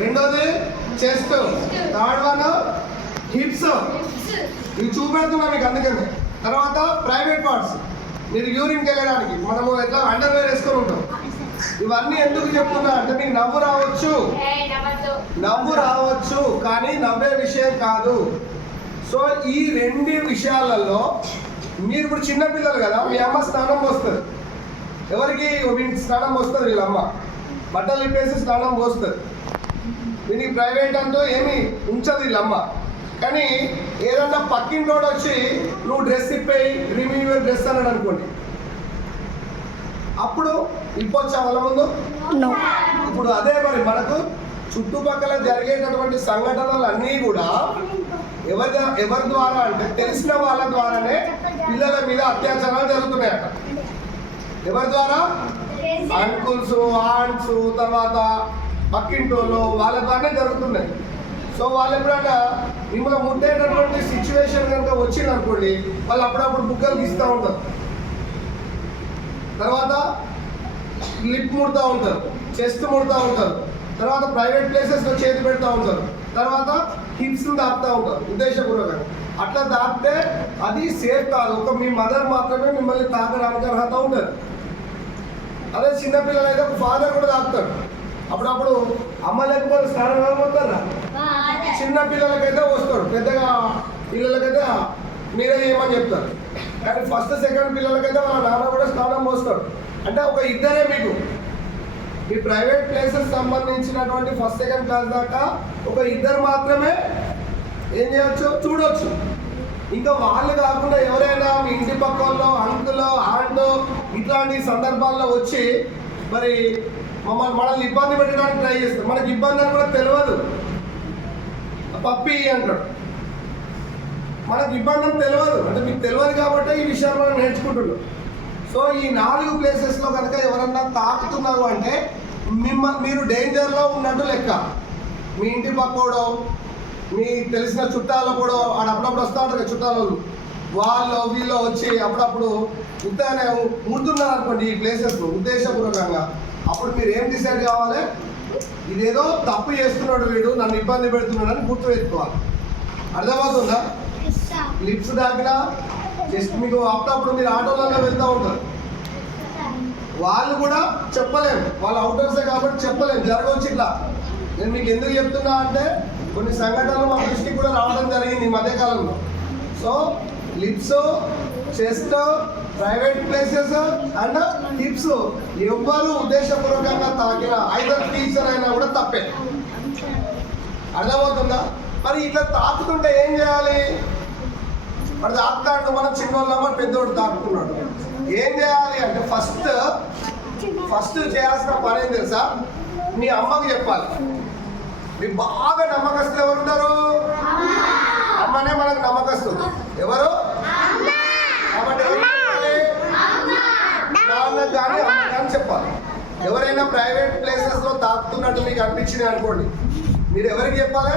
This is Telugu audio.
రెండోది చెస్ట్, థర్డ్ వన్ హిప్స్. ఇవి చూపెడుతున్నా మీకు అందుకని. తర్వాత ప్రైవేట్ పార్ట్స్, మీరు యూరిన్కి వెళ్ళడానికి మనము ఎట్లా అండర్వేర్ వేసుకొని ఉంటాం. ఇవన్నీ ఎందుకు చెప్తున్నా అంటే మీకు నవ్వు రావచ్చు కానీ నవ్వే విషయం కాదు. సో ఈ రెండు విషయాలలో మీరు ఇప్పుడు చిన్నపిల్లలు కదా, మీ అమ్మ స్నానం పోస్తుంది. ఎవరికి వీనికి స్నానం పోస్తుంది, వీళ్ళమ్మ బట్టలు ఇప్పేసి స్నానం పోస్తుంది. దీనికి ప్రైవేట్ అంటూ ఏమి ఉంచదు వీళ్ళమ్మ. కానీ ఏదన్నా పక్కింటోడు వచ్చి నువ్వు డ్రెస్ ఇప్పేయి, రిమూవ్ యువర్ డ్రెస్ అన్నాడు అనుకోండి, అప్పుడు ఇప్పొచ్చా వాళ్ళ ముందు? ఇప్పుడు అదే మరి మనకు చుట్టుపక్కల జరిగేటటువంటి సంఘటనలు అన్నీ కూడా ఎవరి ద్వారా అంటే తెలిసిన వాళ్ళ ద్వారానే పిల్లల మీద అత్యాచారాలు జరుగుతున్నాయట. ఎవరి ద్వారా? అంకుల్స్, ఆంట్స్, తర్వాత పక్కింటోళ్ళు, వాళ్ళ ద్వారానే జరుగుతున్నాయి. సో వాళ్ళు ఎప్పుడైనా మిమ్మల్ని ముట్టేటటువంటి సిచ్యువేషన్ కనుక వచ్చింది అనుకోండి, వాళ్ళు అప్పుడప్పుడు బుగ్గలు తీస్తూ ఉంటారు. తర్వాత లిప్ ముడతా ఉంటారు, చెస్ట్ ముడతా ఉంటారు, తర్వాత ప్రైవేట్ ప్లేసెస్లో చేతి పెడతా ఉంటారు, తర్వాత హిప్స్ దాపుతూ ఉంటారు ఉద్దేశపూర్వకంగా. అట్లా దాపితే అది సేఫ్ కాదు. ఒక మీ మదర్ మాత్రమే మిమ్మల్ని తాకడానికి అర్హత ఉంటుంది. అదే చిన్నపిల్లలు అయితే ఒక ఫాదర్ కూడా తాకుతాడు. అప్పుడప్పుడు అమ్మ లేకపోతే స్నానం ఏమవుతారా? చిన్న పిల్లలకైతే వస్తాడు, పెద్దగా పిల్లలకైతే మీరే చేయమని చెప్తారు. కానీ ఫస్ట్ సెకండ్ పిల్లలకైతే వాళ్ళ నాన్న కూడా స్నానం పోస్తాడు. అంటే ఒక ఇద్దరే మీకు ఈ ప్రైవేట్ ప్లేసెస్ సంబంధించినటువంటి ఫస్ట్ సెకండ్ క్లాస్ దాకా ఒక ఇద్దరు మాత్రమే ఏం చేయొచ్చు, చూడవచ్చు. ఇంకా వాళ్ళు కాకుండా ఎవరైనా మీ ఇంటి పక్క వాళ్ళు, అంకులో, ఆంటో ఇట్లాంటి సందర్భాల్లో వచ్చి మరి మనల్ని ఇబ్బంది పెట్టడానికి ట్రై చేస్తారు. మనకి ఇబ్బంది అని కూడా తెలియదు, పప్పి అంటాడు. మనకు ఇబ్బంది అని తెలియదు, అంటే మీకు తెలియదు కాబట్టి ఈ విషయాలు మనం నేర్చుకుంటున్నాం. సో ఈ 4 ప్లేసెస్లో కనుక ఎవరన్నా తాకుతున్నారు అంటే మీరు డేంజర్లో ఉన్నట్టు లెక్క. మీ ఇంటి పక్కోడో, మీ తెలిసిన చుట్టాలు కూడా అప్పుడప్పుడు వస్తూ ఉంటారు కదా చుట్టాలు, వాళ్ళు వీళ్ళు వచ్చి అప్పుడప్పుడు ఉత్తగానే ముడుతున్నారు అనుకోండి ఈ ప్లేసెస్లో ఉద్దేశపూర్వకంగా. అప్పుడు మీరు ఏం డిసైడ్ కావాలి, ఇదేదో తప్పు చేస్తున్నాడు వీడు, నన్ను ఇబ్బంది పెడుతున్నాడు అని గుర్తు పెట్టుకోవాలి. అర్థమవుతుందా? లిప్స్ దాకినా జస్ట్ మీకు అప్పుడప్పుడు మీరు ఆటోలలో వెళ్తూ ఉంటారు, వాళ్ళు కూడా చెప్పలేము, వాళ్ళు అవుటర్సే కాబట్టి చెప్పలేము, జరగవచ్చు ఇట్లా. నేను మీకు ఎందుకు చెప్తున్నా అంటే కొన్ని సంఘటనలు మా దృష్టికి కూడా రావడం జరిగింది ఈ మధ్యకాలంలో. So lips, chest, private places and hips ఎవ్వరు ఉద్దేశపూర్వకంగా తాకిన ఐదర్ టీచర్ అయినా కూడా తప్పే. అర్థమవుతుందా? మరి ఇట్లా తాకుతుంటే ఏం చేయాలి? మరి తాకుతాడు, మనం చిన్నోళ్ళ మరి పెద్దోడు తాకుతున్నాడు, ఏం చేయాలి అంటే ఫస్ట్ చేయాల్సిన పని ఏం తెలుసా? మీ అమ్మకి చెప్పాలి. మీకు బాగా నమ్మకస్తులు ఎవరు ఉంటారు? అమ్మనే మనకు నమ్మకస్తులు. ఎవరు? కాబట్టి నాన్నకు కానీ అమ్మ కానీ చెప్పాలి. ఎవరైనా ప్రైవేట్ ప్లేసెస్లో తాకుతున్నట్టు మీకు అనిపించింది అనుకోండి, మీరు ఎవరికి చెప్పాలి?